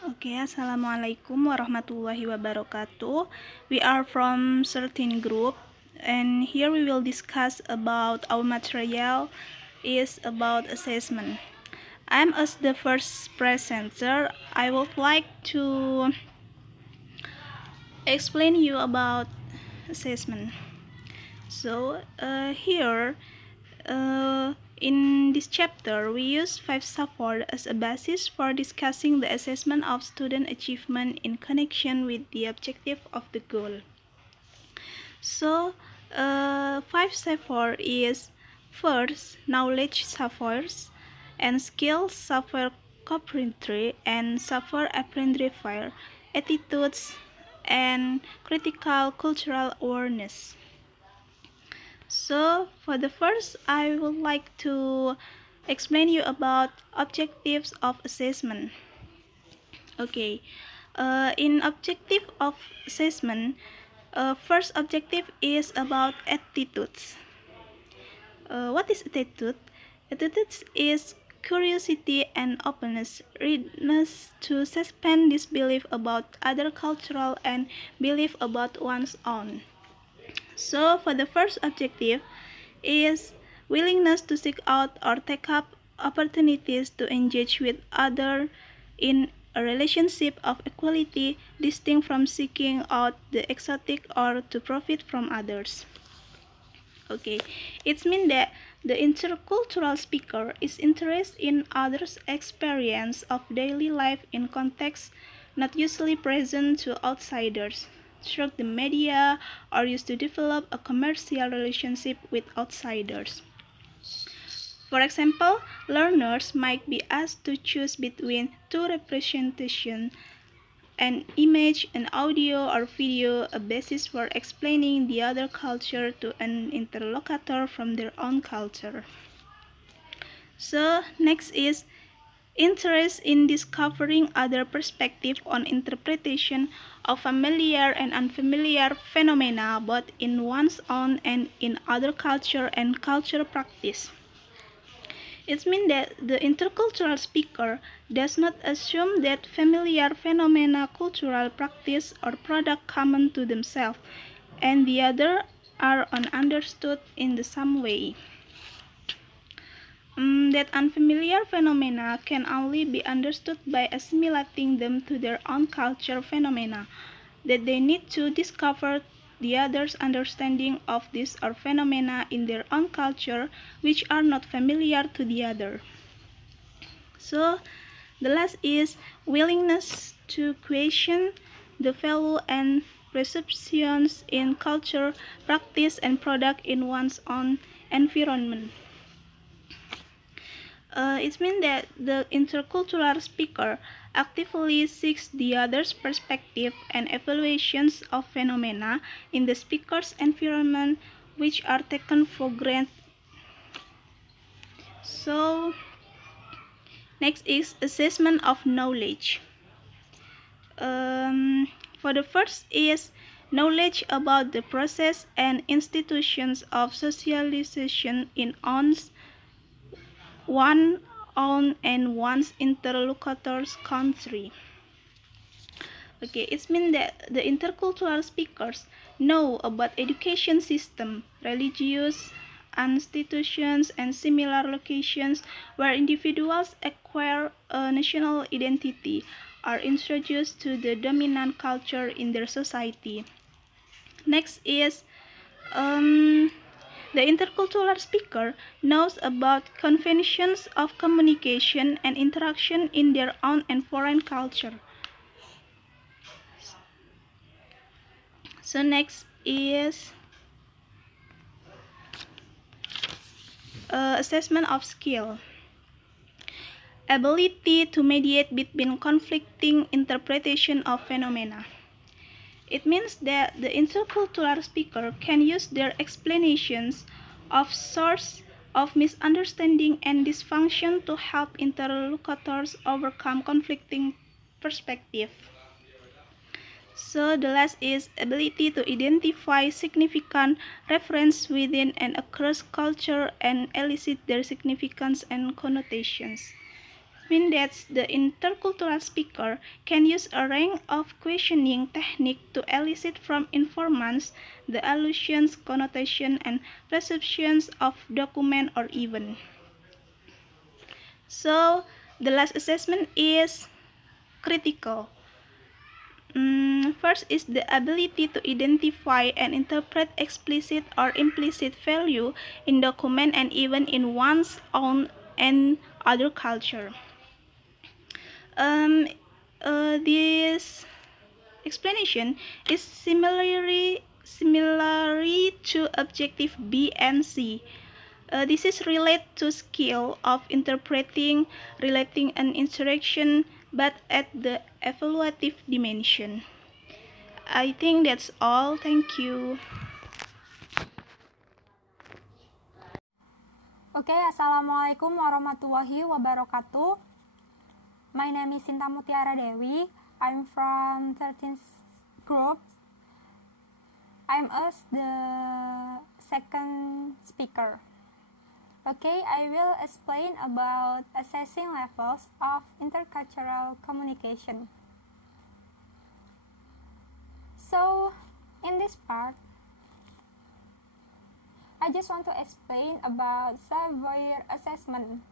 Okay, Assalamualaikum warahmatullahi wabarakatuh. We are from certain group, and here we will discuss about our material is about assessment. I'm as the first presenter. I would like to explain you about assessment. So here in this chapter, we use 5 support as a basis for discussing the assessment of student achievement in connection with the objective of the goal. So, 5 support is first, knowledge supports, and skills support comprehension and support apprentice attitudes, and critical cultural awareness. So for the first, I would like to explain you about objectives of assessment. Okay, in objective of assessment, first objective is about attitudes. What is attitude? Attitudes is curiosity and openness, readiness to suspend disbelief about other cultural and belief about one's own. So for the first objective is willingness to seek out or take up opportunities to engage with others in a relationship of equality, distinct from seeking out the exotic or to profit from others. Okay, it means that the intercultural speaker is interested in others' experience of daily life in contexts not usually present to outsiders, through the media, or used to develop a commercial relationship with outsiders. For example, learners might be asked to choose between two representations, an image, an audio, or video, a basis for explaining the other culture to an interlocutor from their own culture. So next is interest in discovering other perspectives on interpretation of familiar and unfamiliar phenomena both in one's own and in other culture and culture practice. It means that the intercultural speaker does not assume that familiar phenomena, cultural practice, or product common to themselves and the other are understood in the same way. That unfamiliar phenomena can only be understood by assimilating them to their own culture phenomena, that they need to discover the other's understanding of these or phenomena in their own culture which are not familiar to the other. So the last is willingness to question the value and perceptions in culture, practice, and product in one's own environment. It means that the intercultural speaker actively seeks the other's perspective and evaluations of phenomena in the speaker's environment which are taken for granted. So, next is assessment of knowledge. For the first is knowledge about the process and institutions of socialization in one's own and one's interlocutor's country. Okay, it means that the intercultural speakers know about education system, religious institutions, and similar locations where individuals acquire a national identity, are introduced to the dominant culture in their society. Next is the intercultural speaker knows about conventions of communication and interaction in their own and foreign culture. So next is assessment of skill. Ability to mediate between conflicting interpretation of phenomena. It means that the intercultural speaker can use their explanations of source of misunderstanding and dysfunction to help interlocutors overcome conflicting perspectives. So the last is ability to identify significant reference within and across culture and elicit their significance and connotations. means that the intercultural speaker can use a range of questioning techniques to elicit from informants the allusions, connotation, and perceptions of document or event. So, the last assessment is critical. First is the ability to identify and interpret explicit or implicit value in document and even in one's own and other culture. Um, this explanation is similarly to objective B and C. This is related to skill of interpreting, relating an interaction, but at the evaluative dimension. I think that's all. Thank you. Oke, Assalamualaikum warahmatullahi wabarakatuh. My name is Sinta Mutiara Dewi. I'm from 13th group. I'm the second speaker. Okay, I will explain about assessing levels of intercultural communication. So, in this part, I just want to explain about Savoyer assessment,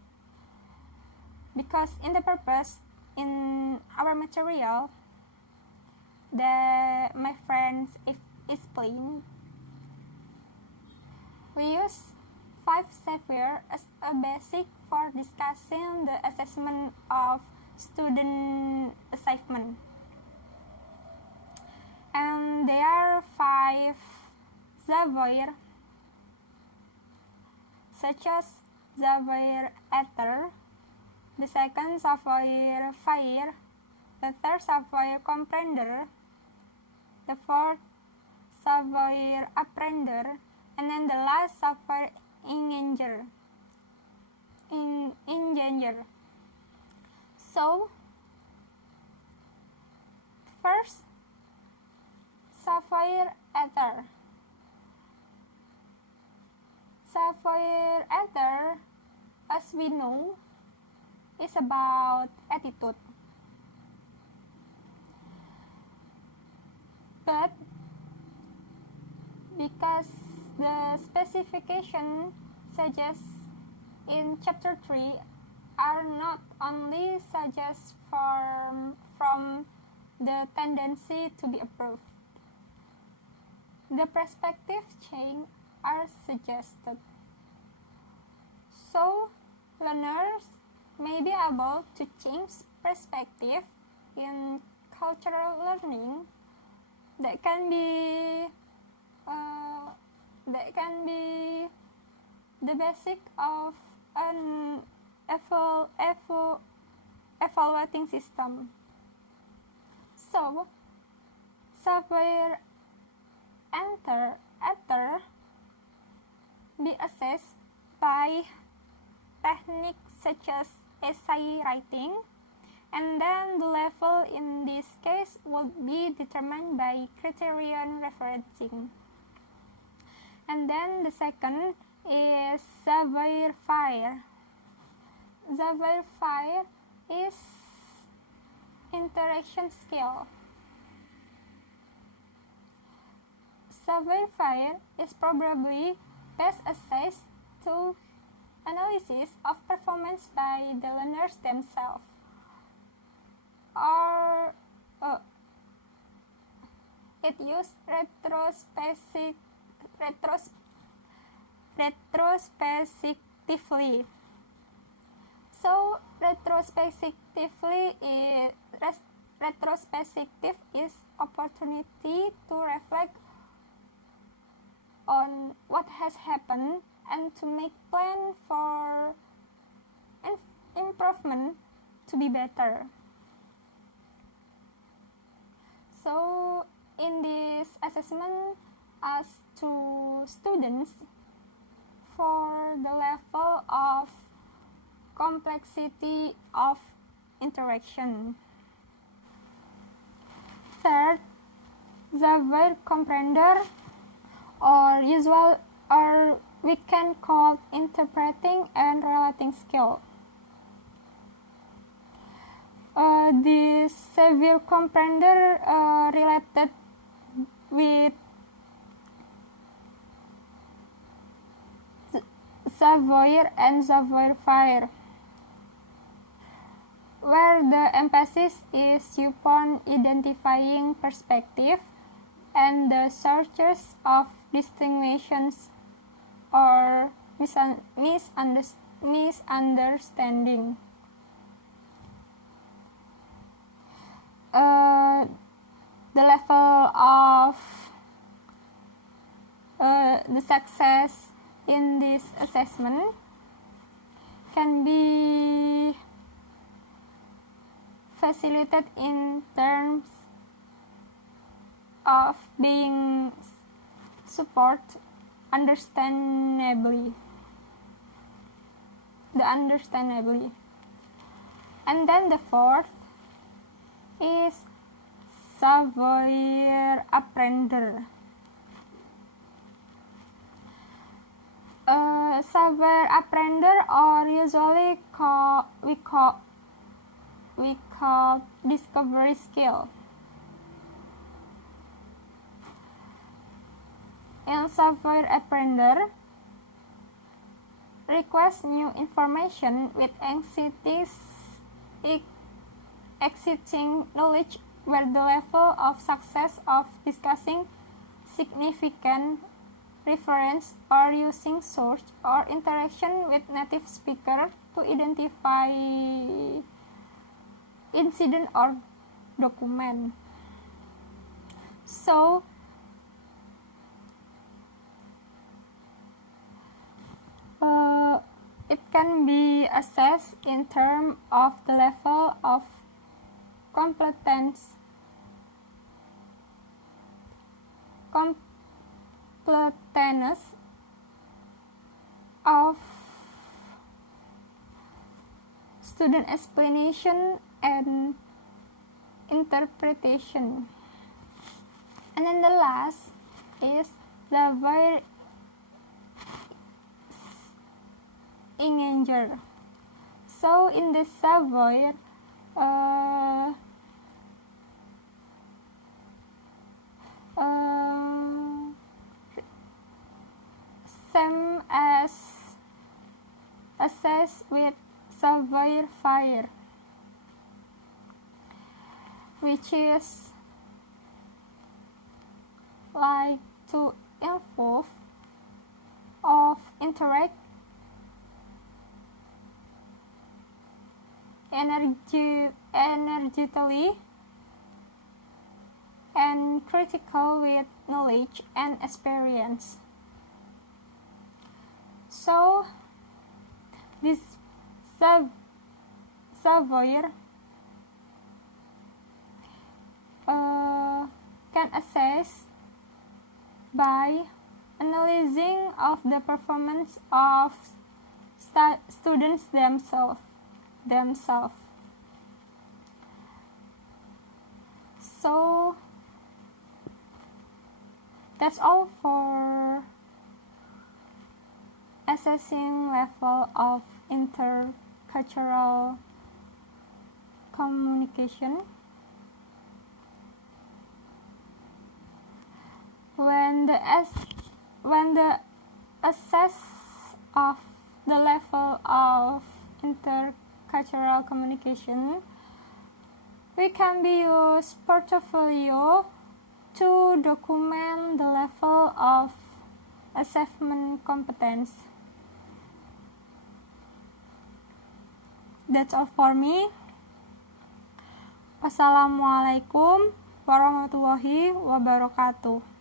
because in the purpose in our material that my friends explain, we use 5 Savoyer as a basic for discussing the assessment of student achievement. And there are 5 Savoyer, such as Savoyer Ether, the second Savoyer Fire, the third Savoyer Comprender, the fourth Savoyer Apprender, and then the last Savoyer Engager. So, first, Savoyer Ether. Savoyer Ether, as we know, is about attitude. But because the specification suggests in chapter 3 are not only suggest from the tendency to be approved, the perspective change are suggested. So, learners may be able to change perspective in cultural learning that can be the basic of an evaluating system. So, Savoyer Ether be assessed by techniques such as essay writing, and then the level in this case will be determined by criterion referencing. And then the second is Savoyer Fire. Savoyer Fire is interaction skill. Savoyer Fire is probably best assessed to analysis of performance by the learners themselves, or it uses retrospectively. So retrospective is opportunity to reflect on what has happened and to make plan for improvement to be better. So in this assessment as to students for the level of complexity of interaction. Third, Savoyer Comprender, or we can call interpreting and relating skill. The severe comprehender related with savoir and savoir-faire, where the emphasis is upon identifying perspective and the searches of distinctions or misunderstanding. The level of the success in this assessment can be facilitated in terms of being support understandably. And then the fourth is savoir-apprendre. Savoir-apprendre, or usually we call discovery skill. In savoir-apprendre requires new information with existing knowledge, where the level of success of discussing significant reference or using source or interaction with native speaker to identify incident or document. So it can be assessed in terms of the level of competence of student explanation and interpretation. And then the last is the very engager. So in the savoir, same as assess with savoir-faire, which is like to involve of interact energetically and critical with knowledge and experience. So this savoir can assess by analyzing of the performance of students themselves. So that's all for assessing level of intercultural communication. When the assess of the level of intercultural communication, we can be use portfolio to document the level of assessment competence. That's all for me. Wassalamualaikum warahmatullahi wabarakatuh.